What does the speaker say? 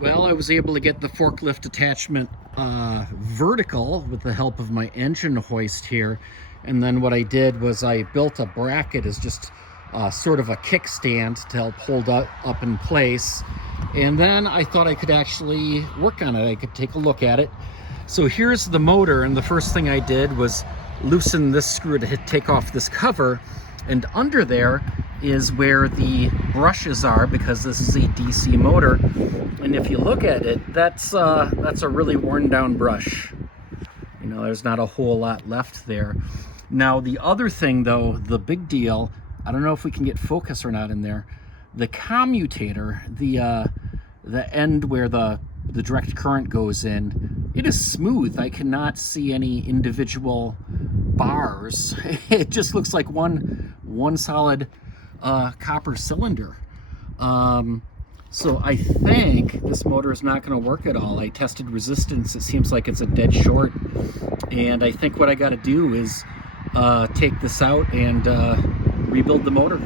Well, I was able to get the forklift attachment vertical with the help of my engine hoist here. And then what I did was I built a bracket as just sort of a kickstand to help hold up in place. And then I thought I could actually work on it. I could take a look at it. So here's the motor, and the first thing I did was loosen this screw to take off this cover. And under there is where the brushes are, because this is a DC motor. And if you look at it, that's a really worn down brush. You know, there's not a whole lot left there. Now the other thing though, the big deal, I don't know if we can get focus or not in there, the commutator, the end where the direct current goes in, it is smooth. I cannot see any individual bars. It just looks like one solid copper cylinder. So I think this motor is not going to work at all. I tested resistance. It seems like it's a dead short. And I think what I got to do is take this out and rebuild the motor.